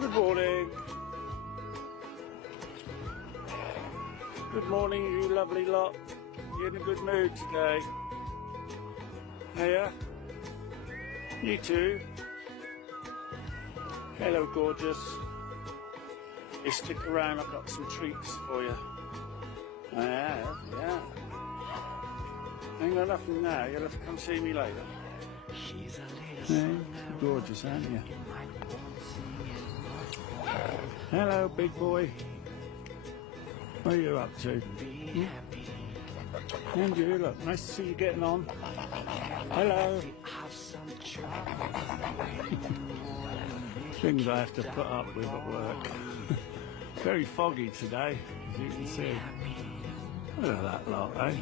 Good morning. Good morning, you lovely lot. You're in a good mood today. Hiya. You too. Hello, gorgeous. You stick around, I've got some treats for you. I have, yeah. Ain't got nothing now, you'll have to come see me later. Hey, gorgeous, aren't you? Hello, big boy. What are you up to? And you, look, nice to see you getting on. Hello. Things I have to put up with at work. Very foggy today, as you can see. Look at that lot, eh?